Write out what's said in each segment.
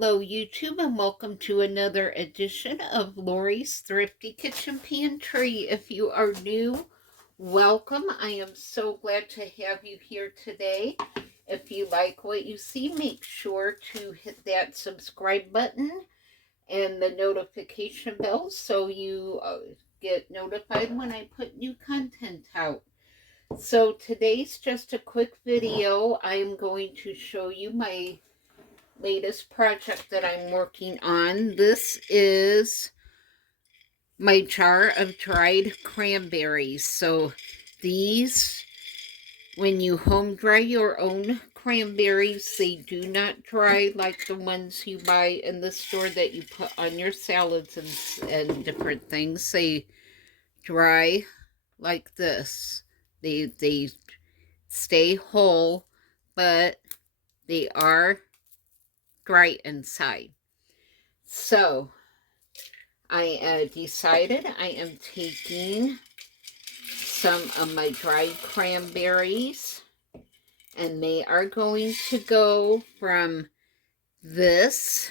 Hello YouTube, and welcome to another edition of Lori's Thrifty Kitchen Pantry. If you are new, welcome. I am so glad to have you here today. If you like what you see, make sure to hit that subscribe button and the notification bell so you get notified when I put new content out. So today's just a quick video. I am going to show you my latest project that I'm working on. This is my jar of dried cranberries. So these, when you home dry your own cranberries, they do not dry like the ones you buy in the store that you put on your salads and different things. They dry like this. They stay whole, but they are dry inside. So I decided I am taking some of my dried cranberries, and they are going to go from this.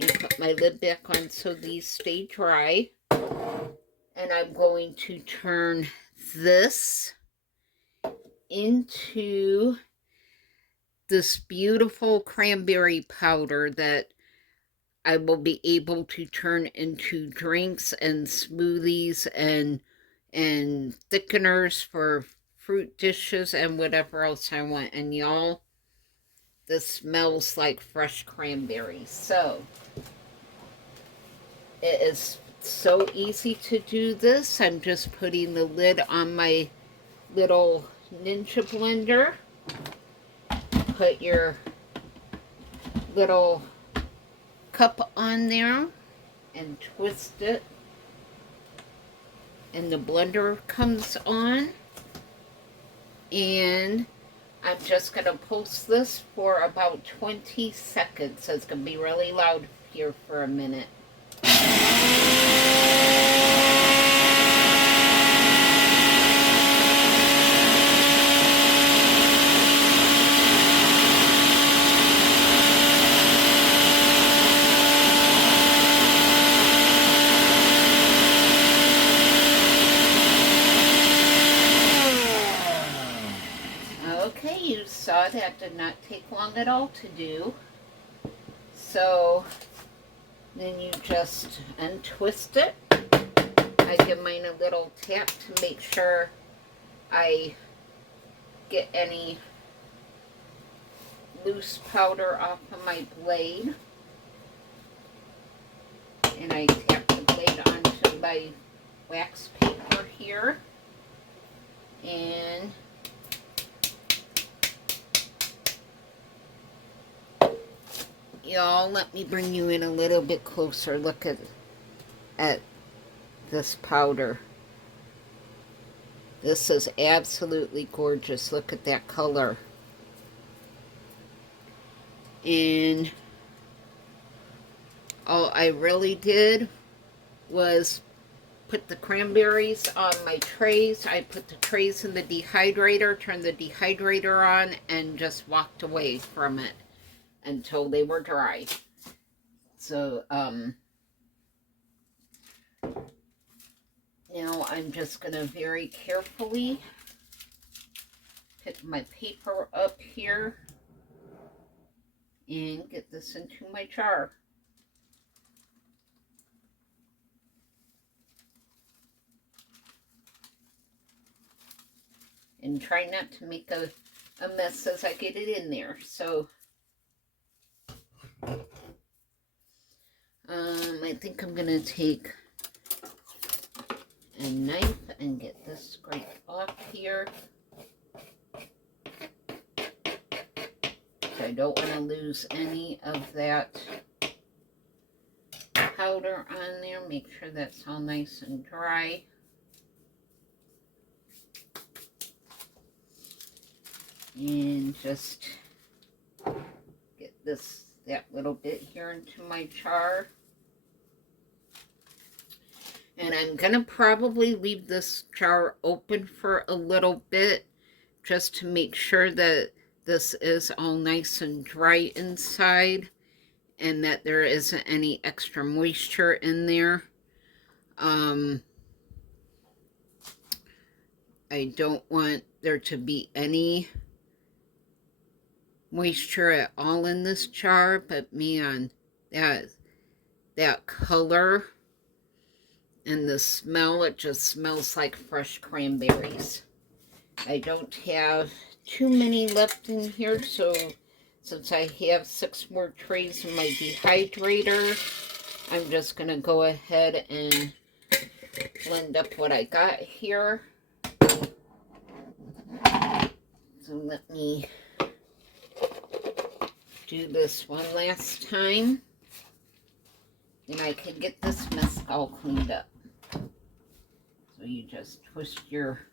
Let me put my lid back on so these stay dry. And I'm going to turn this into this beautiful cranberry powder that I will be able to turn into drinks and smoothies and thickeners for fruit dishes and whatever else I want. And y'all, this smells like fresh cranberries. So it is so easy to do this. I'm just putting the lid on my little Ninja blender. Put your little cup on there and twist it, and the blender comes on, and I'm just going to pulse this for about 20 seconds. So it's going to be really loud here for a minute. Okay, you saw that did not take long at all to do. So then you just untwist it. I give mine a little tap to make sure I get any loose powder off of my blade. And I tap the blade onto my wax paper here. And y'all, let me bring you in a little bit closer. Look at this powder. This is absolutely gorgeous. Look at that color. And all I really did was put the cranberries on my trays. I put the trays in the dehydrator, turned the dehydrator on, and just walked away from it until they were dry. So, now I'm just going to very carefully pick my paper up here and get this into my jar. And try not to make a mess as I get it in there. So I think I'm going to take a knife and get this scraped off here. So I don't want to lose any of that powder on there. Make sure that's all nice and dry. And just get that little bit here into my jar. And I'm going to probably leave this jar open for a little bit just to make sure that this is all nice and dry inside. and that there isn't any extra moisture in there. I don't want there to be any moisture at all in this jar, but man, that color and the smell, it just smells like fresh cranberries. I don't have too many left in here, so since I have 6 more trays in my dehydrator, I'm just going to go ahead and blend up what I got here. So let me do this one last time, and I can get this mess all cleaned up. So you just twist your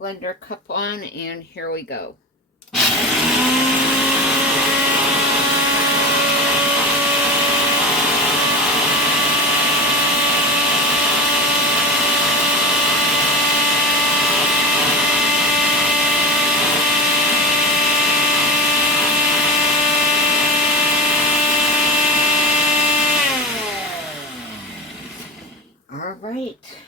blender cup on, and here we go. All right.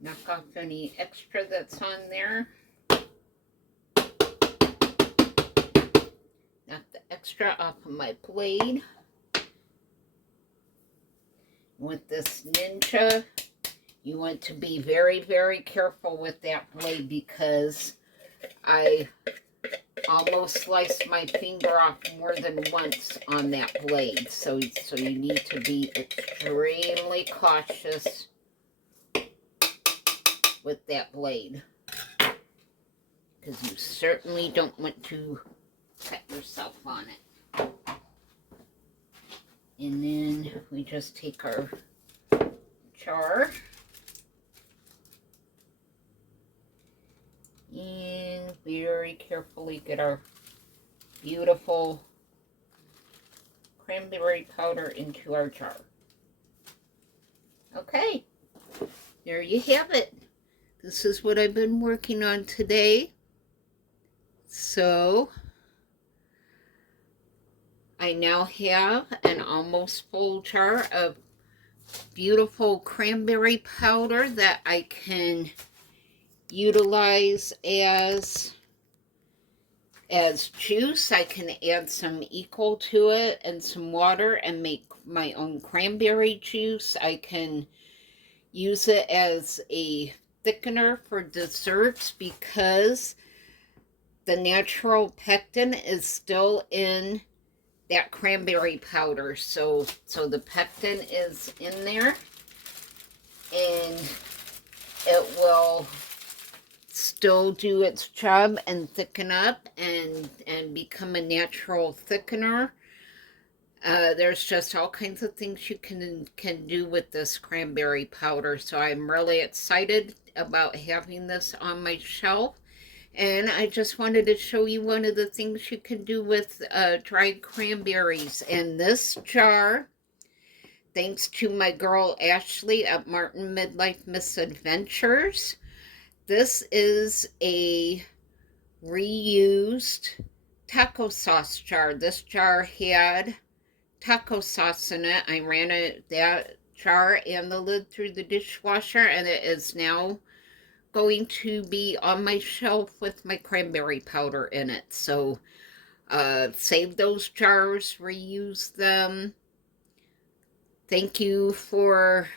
Knock off any extra that's on there. Knock the extra off of my blade. With this Ninja, you want to be very, very careful with that blade because I almost sliced my finger off more than once on that blade. So you need to be extremely cautious with that blade, because you certainly don't want to cut yourself on it. And then we just take our jar and very carefully get our beautiful cranberry powder into our jar. Okay, there you have it. This is what I've been working on today. So I now have an almost full jar of beautiful cranberry powder that I can utilize as juice. I can add some equal to it and some water and make my own cranberry juice. I can use it as a thickener for desserts because the natural pectin is still in that cranberry powder. So the pectin is in there, and it will still do its job and thicken up and become a natural thickener. There's just all kinds of things you can do with this cranberry powder. So I'm really excited about having this on my shelf. And I just wanted to show you one of the things you can do with dried cranberries. And this jar, thanks to my girl Ashley at Martin Midlife Misadventures, this is a reused taco sauce jar. This jar had taco sauce in it. I ran that jar and the lid through the dishwasher, and it is now going to be on my shelf with my cranberry powder in it. So save those jars, reuse them. Thank you for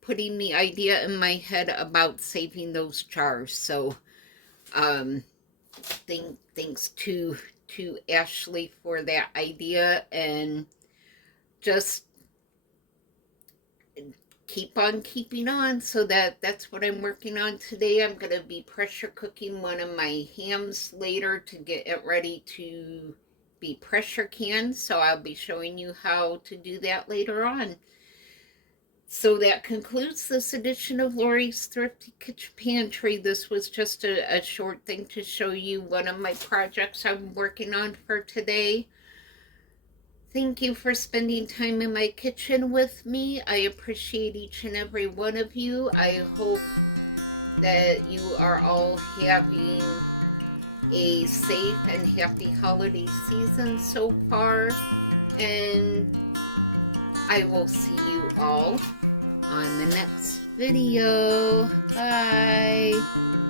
putting the idea in my head about saving those jars. So thanks to Ashley for that idea, and just keep on keeping on. So that's what I'm working on today. I'm going to be pressure cooking one of my hams later to get it ready to be pressure canned. So I'll be showing you how to do that later on. So that concludes this edition of Lori's Thrifty Kitchen Pantry. This was just a short thing to show you one of my projects I'm working on for today. Thank you for spending time in my kitchen with me. I appreciate each and every one of you. I hope that you are all having a safe and happy holiday season so far. And I will see you all on the next video. Bye.